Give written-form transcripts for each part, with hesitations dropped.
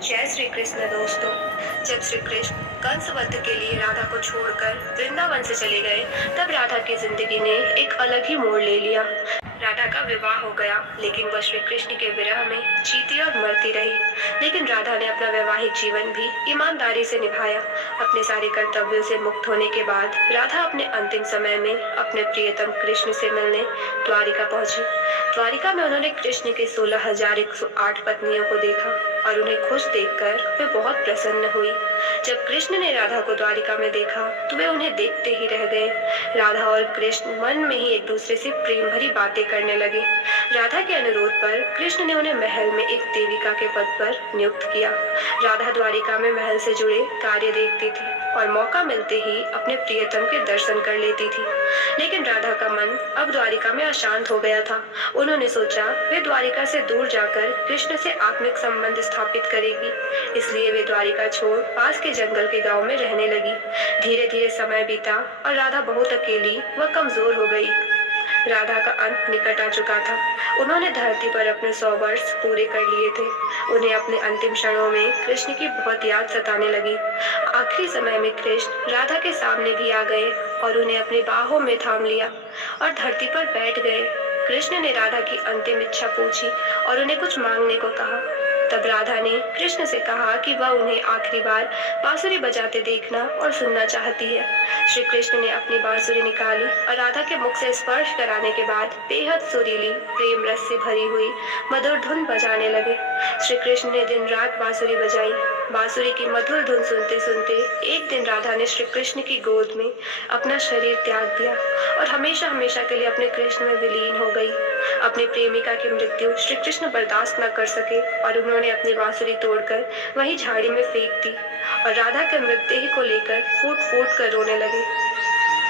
जय श्री कृष्ण दोस्तों। जब श्री कृष्ण कंस वध के लिए राधा को छोड़कर वृंदावन से चले गए, तब राधा की जिंदगी ने एक अलग ही मोड़ ले लिया। राधा का विवाह हो गया, लेकिन वह श्री कृष्ण के विरह में जीती और मरती रही। लेकिन राधा ने अपना वैवाहिक जीवन भी ईमानदारी से निभाया। अपने सारे कर्तव्यों से मुक्त होने के बाद राधा अपने अंतिम समय में अपने प्रियतम कृष्ण से मिलने द्वारिका पहुंची। द्वारिका में उन्होंने कृष्ण के 16,108 पत्नियों को देखा और उन्हें खुश देखकर वे बहुत प्रसन्न हुई। जब कृष्ण ने राधा को द्वारिका में देखा तो वे उन्हें देखते ही रह गए। राधा और कृष्ण मन में ही एक दूसरे से प्रेम भरी बातें करने लगे। राधा के अनुरोध पर कृष्ण ने उन्हें महल में एक देविका के पद पर नियुक्त किया। राधा द्वारिका में महल से जुड़े कार्य देखती थी और मौका मिलते ही अपने प्रियतम के दर्शन कर लेती थी। लेकिन राधा का मन अब द्वारिका में अशांत हो गया था। उन्होंने सोचा वे द्वारिका से दूर जाकर कृष्ण से आत्मिक संबंध स्थापित करेगी। इसलिए वे द्वारिका छोड़ पास के जंगल के गांव में रहने लगी। धीरे धीरे समय बीता और राधा बहुत अकेली व कमजोर हो गई। राधा का अंत निकट आ चुका था। उन्होंने धरती पर अपने 100 वर्ष पूरे कर लिए थे। उन्हें अपने अंतिम क्षणों में कृष्ण की बहुत याद सताने लगी। आखिरी समय में कृष्ण राधा के सामने भी आ गए और उन्हें अपनी बाहों में थाम लिया और धरती पर बैठ गए। कृष्ण ने राधा की अंतिम इच्छा पूछी और उन्हें कुछ मांगने को कहा। तब राधा ने कृष्ण से कहा कि वह उन्हें आखिरी बार बांसुरी बजाते देखना और सुनना चाहती है। श्री कृष्ण ने अपनी बांसुरी निकाली और राधा के मुख से स्पर्श कराने के बाद बेहद सुरीली प्रेम रस से भरी हुई मधुर धुन बजाने लगे। श्री कृष्ण ने दिन रात बांसुरी बजाई। बांसुरी की मधुर धुन सुनते सुनते एक दिन राधा ने श्री कृष्ण की गोद में अपना शरीर त्याग दिया और हमेशा हमेशा के लिए अपने कृष्ण में विलीन हो गई। अपनी प्रेमिका की मृत्यु श्री कृष्ण बर्दाश्त न कर सके और उन्होंने अपनी बांसुरी तोड़कर वहीं झाड़ी में फेंक दी और राधा के मृतदेह को लेकर फूट फूट कर रोने लगे।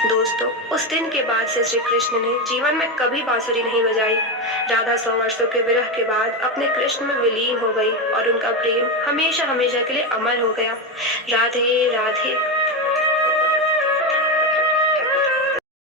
दोस्तों, उस दिन के बाद से श्री कृष्ण ने जीवन में कभी बांसुरी नहीं बजाई। राधा 100 वर्षों के विरह के बाद अपने कृष्ण में विलीन हो गई और उनका प्रेम हमेशा हमेशा के लिए अमर हो गया। राधे राधे।